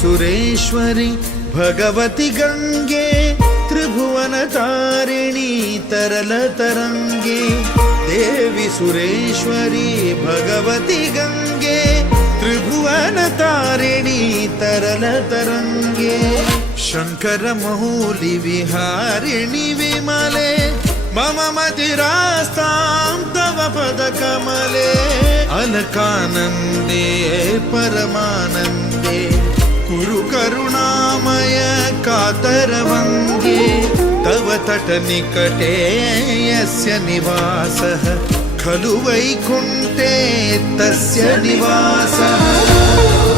सुरेश्वरी भगवति गंगे त्रिभुवन तारिणी तरल तरंगे देवी सुरेश्वरी भगवति गंगे त्रिभुवन तारिणी तरल तरंगे शंकर मौली विहारिणी विमले मम मतिरास्तां तव पद कमले अलकानंदे परमानंदे कुरु करुणामय कातरवंगे तव तट निकटे यस्य निवासः खलु वैकुंठे तस्य निवासः।